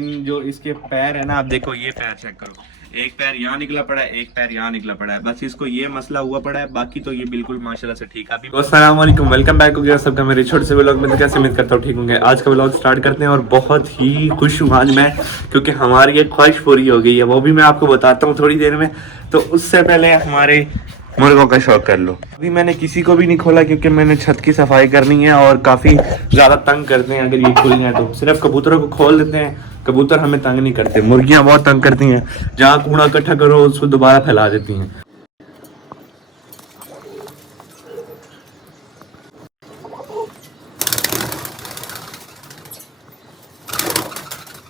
जो इसके पैर है ना, आप देखो ये पैर चेक करो, एक पैर यहाँ निकला पड़ा है, एक पैर यहाँ निकला पड़ा है, बस इसको ये मसला हुआ पड़ा है, बाकी तो ये बिल्कुल माशाल्लाह से ठीक है। अभी अस्सलाम वालेकुम, वेलकम बैक हो गया सबका मेरे छोटे से व्लॉग में। तो कैसे उम्मीद करता हूँ ठीक होंगे। आज का व्लॉग स्टार्ट करते हैं और बहुत ही खुश हूँ आज मैं, क्योंकि हमारी एक ख्वाहिश पूरी हो गई है, वो भी मैं आपको बताता हूँ थोड़ी देर में। तो उससे पहले हमारे मुर्गों का शौक कर लो। अभी मैंने किसी को भी नहीं खोला क्योंकि मैंने छत की सफाई करनी है और काफ़ी ज़्यादा तंग करते हैं अगर ये खुल जाए तो। सिर्फ कबूतरों को खोल देते हैं, कबूतर हमें तंग नहीं करते, मुर्गियां बहुत तंग करती हैं। जहाँ कूड़ा इकट्ठा करो उसको दोबारा फैला देती हैं।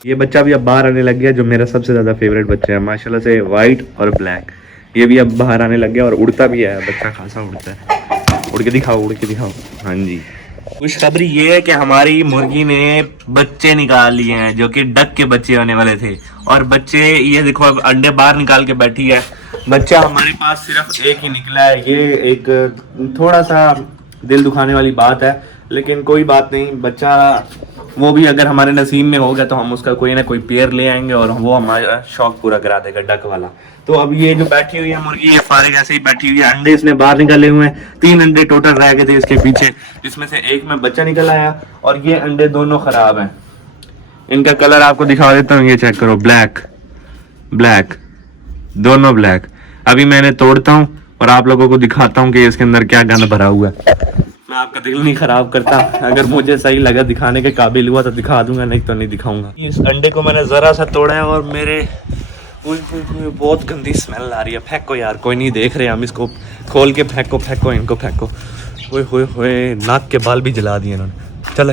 ये बच्चा भी अब बाहर आने लग गया, जो मेरा सबसे ज़्यादा फेवरेट बच्चा है माशाल्लाह से, वाइट और ब्लैक। ये भी अब बाहर आने लग गया और उड़ता भी है, बच्चा खासा उड़ता है। उड़ के दिखाओ, उड़ के दिखाओ। हाँ जी। खुशखबरी ये है कि हमारी मुर्गी ने बच्चे निकाल लिए हैं, जो कि डक के बच्चे होने वाले थे। और बच्चे ये देखो अब अंडे बाहर निकाल के बैठी है। बच्चा हमारे पास सिर्फ एक ही निकला है। ये एक थोड़ा सा दिल दुखाने वाली बात है, लेकिन कोई बात नहीं। बच्चा वो भी अगर हमारे नसीब में हो गया तो हम उसका कोई ना कोई पेयर ले आएंगे और वो हमारा शौक पूरा करा देगा डक वाला। तो अब ये जो बैठी हुई है मुर्गी, ये फारिग ऐसे ही बैठी हुई है। अंडे इसने बाहर निकाले हुए हैं, 3 अंडे टोटल रह गए थे इसके पीछे, जिसमें से एक में बच्चा निकल आया। और ये अंडे दोनों खराब हैं। इनका कलर आपको दिखा देता हूँ, ये चेक करो, ब्लैक ब्लैक, दोनों ब्लैक। अभी मैंने तोड़ता हूँ और आप लोगों को दिखाता हूँ कि इसके अंदर क्या गंद भरा हुआ है। मैं आपका दिल नहीं खराब करता, अगर मुझे सही लगा दिखाने के काबिल हुआ तो दिखा दूंगा, नहीं तो नहीं दिखाऊंगा। इस अंडे को मैंने जरा सा तोड़ा है और मेरे बहुत गंदी स्मेल आ रही है। फेंको यार, कोई नहीं देख रहे हम, इसको खोल के फेंको, फेंको इनको फेंको। ओए होए होए, नाक के बाल भी जला दिए इन्होंने। चले,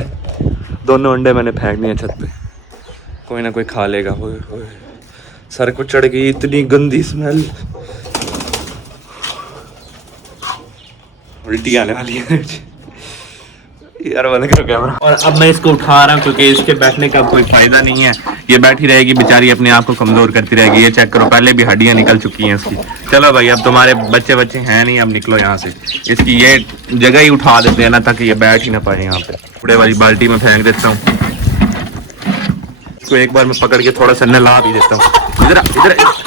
दोनों अंडे मैंने फेंक दिए छत पे, कोई ना कोई खा लेगा। होए होए, सर को चढ़ गई इतनी गंदी स्मेल, उल्टी आने वाली है यार। बंद करो कैमरा। और अब मैं इसको उठा रहा हूँ क्योंकि इसके बैठने का कोई फायदा नहीं है। ये बैठी रहेगी बेचारी, अपने आप को कमजोर करती रहेगी। ये चेक करो, पहले भी हड्डियां निकल चुकी हैं इसकी। चलो भाई, अब तुम्हारे बच्चे बच्चे हैं नहीं, अब निकलो यहाँ से। इसकी ये जगह ही उठा देते हैं ना, ताकि ये बैठ ही ना पाए यहाँ पे। कूड़े वाली बाल्टी में फेंक देता हूँ इसको, एक बार मैं पकड़ के थोड़ा सा नहला भी देता हूँ। इधर इधर।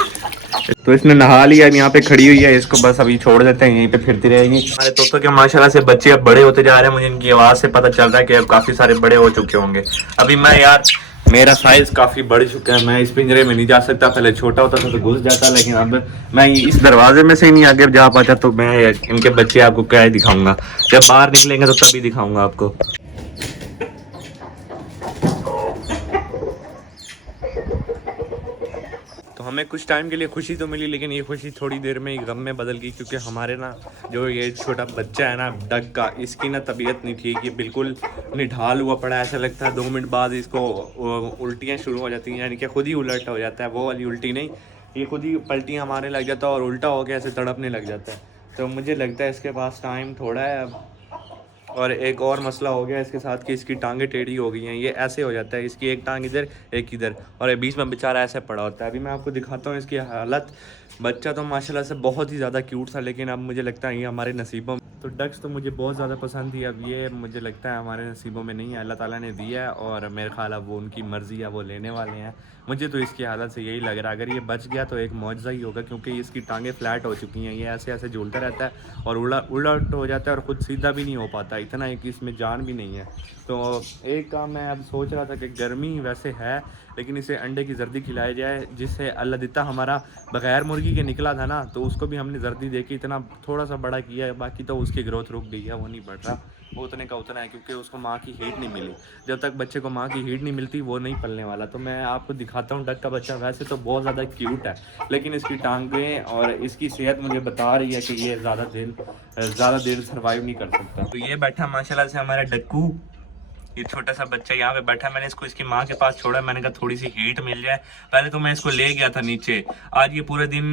तो इसने नहा लिया, यहाँ पे खड़ी हुई है, इसको बस अभी छोड़ देते हैं, यहीं पे फिरती रहेगी। हमारे तोतों के माशाल्लाह से बच्चे अब बड़े होते जा रहे हैं। मुझे इनकी आवाज से पता चल रहा है कि अब काफी सारे बड़े हो चुके होंगे। अभी मैं यार, मेरा साइज काफी बढ़ चुका है, मैं इस पिंजरे में नहीं जा सकता। पहले छोटा होता था तो घुस जाता, लेकिन अब मैं इस दरवाजे में से ही नहीं आगे जा पाता। तो मैं इनके बच्चे आपको क्या ही दिखाऊंगा, जब बाहर निकलेंगे तो तभी दिखाऊंगा आपको। तो हमें कुछ टाइम के लिए खुशी तो मिली, लेकिन ये खुशी थोड़ी देर में ही गम में बदल गई, क्योंकि हमारे ना जो ये छोटा बच्चा है ना डक का, इसकी ना तबीयत नहीं ठीक, ये बिल्कुल निढाल हुआ पड़ा है। ऐसा लगता है 2 मिनट बाद इसको उल्टियाँ शुरू हो जाती हैं, यानी कि खुद ही उलट हो जाता है। वो वाली उल्टी नहीं, ये खुद ही पलटियाँ मारने लग जाता है और उल्टा होकर ऐसे तड़पने लग जाता है। तो मुझे लगता है इसके पास टाइम थोड़ा है अब। और एक और मसला हो गया इसके साथ कि इसकी टांगें टेढ़ी हो गई हैं। ये ऐसे हो जाता है, इसकी एक टांग इधर एक इधर, और ये बीच में बेचारा ऐसे पड़ा होता है। अभी मैं आपको दिखाता हूँ इसकी हालत। बच्चा तो माशाल्लाह से बहुत ही ज़्यादा क्यूट था, लेकिन अब मुझे लगता है ये हमारे नसीबों में। तो डक्स तो मुझे बहुत ज़्यादा पसंद थी, अब ये मुझे लगता है हमारे नसीबों में नहीं है। अल्लाह ताला ने दिया है और मेरे ख्याल अब वो उनकी मर्ज़ी है, वो लेने वाले हैं। मुझे तो इसकी हालत से यही लग रहा है, अगर ये बच गया तो एक मौजज़ा ही होगा, क्योंकि इसकी टांगें फ्लैट हो चुकी हैं। ये ऐसे ऐसे झूलता रहता है और उलट हो जाता है और ख़ुद सीधा भी नहीं हो पाता, इतना है कि इसमें जान भी नहीं है। तो एक काम मैं अब सोच रहा था कि गर्मी वैसे है, लेकिन इसे अंडे की जर्दी खिलाई जाए, जिससे अल्लाह दिता हमारा बग़ैर मुर्गी के निकला था ना, तो उसको भी हमने जर्दी दे के इतना थोड़ा सा बड़ा किया है। बाकी तो उसकी ग्रोथ रुक गई है, वो नहीं बढ़ रहा, वो उतने का उतना है, क्योंकि उसको माँ की हीट नहीं मिली। जब तक बच्चे को माँ की हीट नहीं मिलती वो नहीं पलने वाला। तो मैं आपको दिखाता हूँ डक का बच्चा। वैसे तो बहुत ज़्यादा क्यूट है, लेकिन इसकी टांगें और इसकी सेहत मुझे बता रही है कि ये ज़्यादा देर सर्वाइव नहीं कर सकता। तो ये बैठा माशाल्लाह से हमारा डक्कू, ये छोटा सा बच्चा यहाँ पे बैठा। मैंने इसको इसकी माँ के पास छोड़ा, मैंने कहा थोड़ी सी हीट मिल जाए। पहले तो मैं इसको ले गया था नीचे, आज ये पूरे दिन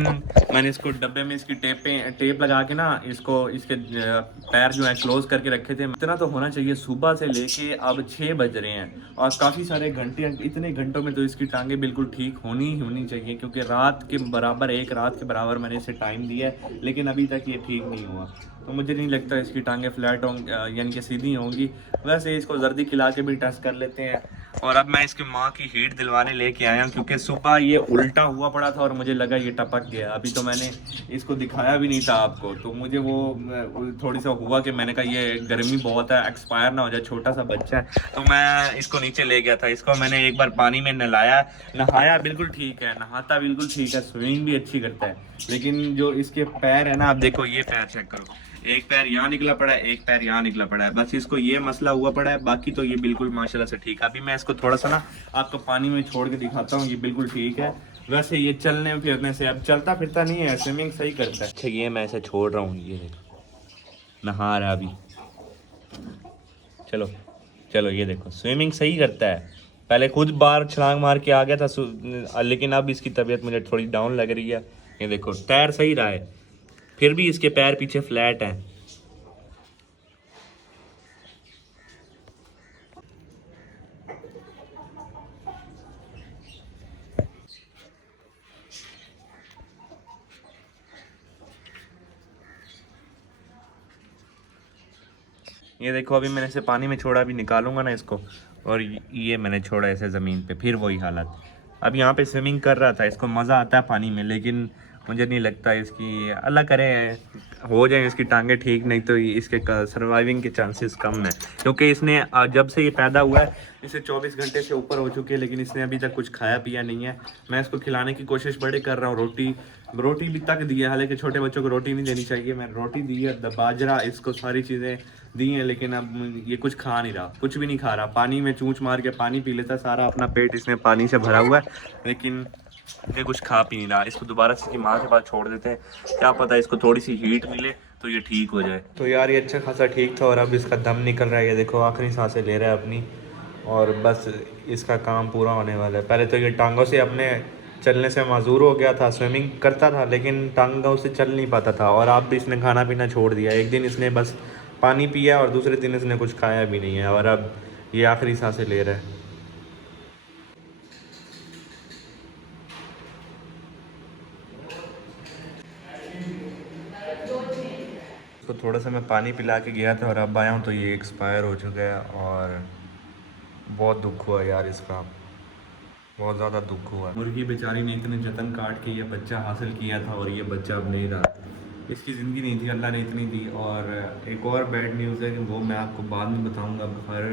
मैंने इसको डब्बे में इसकी टेप लगा के ना, इसको इसके पैर जो है क्लोज करके रखे थे। इतना तो होना चाहिए, सुबह से लेके अब 6 बज रहे हैं और काफ़ी सारे घंटे, इतने घंटों में तो इसकी टांगें बिल्कुल ठीक होनी चाहिए, क्योंकि रात के बराबर, एक रात के बराबर मैंने इसे टाइम दिया है, लेकिन अभी तक ये ठीक नहीं हुआ। तो मुझे नहीं लगता इसकी टांगें फ्लैट होंगी, यानी कि सीधी होंगी। वैसे इसको जर्दी खिला के भी टेस्ट कर लेते हैं। और अब मैं इसकी माँ की हीट दिलवाने लेके आया हूँ, क्योंकि सुबह ये उल्टा हुआ पड़ा था और मुझे लगा ये टपक गया। अभी तो मैंने इसको दिखाया भी नहीं था आपको, तो मुझे वो थोड़ी सा हुआ कि मैंने कहा ये गर्मी बहुत है, एक्सपायर ना हो जाए, छोटा सा बच्चा है। तो मैं इसको नीचे ले गया था। इसको मैंने एक बार पानी में नहाया बिल्कुल ठीक है, नहाता बिल्कुल ठीक है, स्विमिंग भी अच्छी करता है। लेकिन जो इसके पैर है ना, आप देखो ये पैर चेक करो, एक पैर यहाँ निकला पड़ा है, एक पैर यहाँ निकला पड़ा है, बस इसको ये मसला हुआ पड़ा है, बाकी तो ये बिल्कुल माशाल्लाह से ठीक है। अभी मैं इसको थोड़ा सा ना आपको पानी में छोड़ के दिखाता हूँ, ये बिल्कुल ठीक है। वैसे ये चलने फिरने से अब चलता फिरता नहीं है, स्विमिंग सही करता है। अच्छा ये मैं ऐसे छोड़ रहा हूँ, ये देखो नहा रहा अभी। चलो चलो, ये देखो स्विमिंग सही करता है। पहले खुद बाहर छलांग मार के आ गया था, लेकिन अब इसकी तबीयत मुझे थोड़ी डाउन लग रही है। ये देखो तैर सही रहा है, फिर भी इसके पैर पीछे फ्लैट हैं। ये देखो अभी मैंने इसे पानी में छोड़ा, अभी निकालूंगा ना इसको, और ये मैंने छोड़ा ऐसे ज़मीन पे, फिर वही हालत। अब यहाँ पे स्विमिंग कर रहा था, इसको मज़ा आता है पानी में, लेकिन मुझे नहीं लगता इसकी, अल्लाह करे हो जाए इसकी टांगे ठीक, नहीं तो इसके सर्वाइविंग के चांसेस कम है। क्योंकि इसने जब से ये पैदा हुआ है, इसे 24 घंटे से ऊपर हो चुके हैं, लेकिन इसने अभी तक कुछ खाया पिया नहीं है। मैं इसको खिलाने की कोशिश बड़े कर रहा हूँ, रोटी भी तक दी है, हालांकि छोटे बच्चों को रोटी नहीं देनी चाहिए। मैं रोटी दी है, बाजरा, इसको सारी चीज़ें दी हैं, लेकिन अब ये कुछ खा नहीं रहा, कुछ भी नहीं खा रहा। पानी में चूंच मार के पानी पी लेता, सारा अपना पेट इसमें पानी से भरा हुआ है, लेकिन ये कुछ खा पी नहीं रहा। इसको दोबारा से इसकी माँ के पास छोड़ देते हैं, क्या पता इसको थोड़ी सी हीट मिले तो ये ठीक हो जाए। तो यार ये अच्छा खासा ठीक था, और अब इसका दम निकल रहा है, ये देखो आखिरी सांसें ले रहा है अपनी, और बस इसका काम पूरा होने वाला है। पहले तो ये टांगों से अपने चलने से माजूर हो गया था, स्विमिंग करता था लेकिन टांगों से चल नहीं पाता था, और अब भी इसने खाना पीना छोड़ दिया। एक दिन इसने बस पानी पिया और दूसरे दिन इसने कुछ खाया भी नहीं है, और अब ये आखिरी सांसें ले रहा है। इसको थोड़ा सा मैं पानी पिला के गया था और अब आया हूँ तो ये एक्सपायर हो चुका है, और बहुत दुख हुआ यार इसका, बहुत ज़्यादा दुख हुआ। मुर्गी बेचारी ने इतने जतन काट के ये बच्चा हासिल किया था, और ये बच्चा अब नहीं रहा। इसकी ज़िंदगी नहीं थी, अल्लाह ने इतनी दी। और एक और बैड न्यूज़ है कि वो मैं आपको बाद में बताऊंगा। अब हर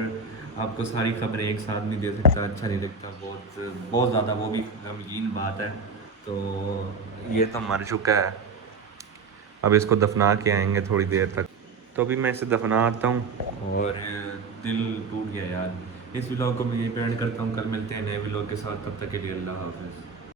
आपको सारी खबरें एक साथ नहीं दे सकता, अच्छा नहीं लगता, बहुत बहुत ज़्यादा वो भी गमगीन बात है। तो ये तो मर चुका है, अब इसको दफना के आएंगे थोड़ी देर तक। तो अभी मैं इसे दफना आता हूँ, और दिल टूट गया यार। इस व्लॉग को मैं यहीं पे एंड करता हूँ, कल मिलते हैं नए व्लॉग के साथ, तब तक के लिए अल्लाह हाफ़िज़।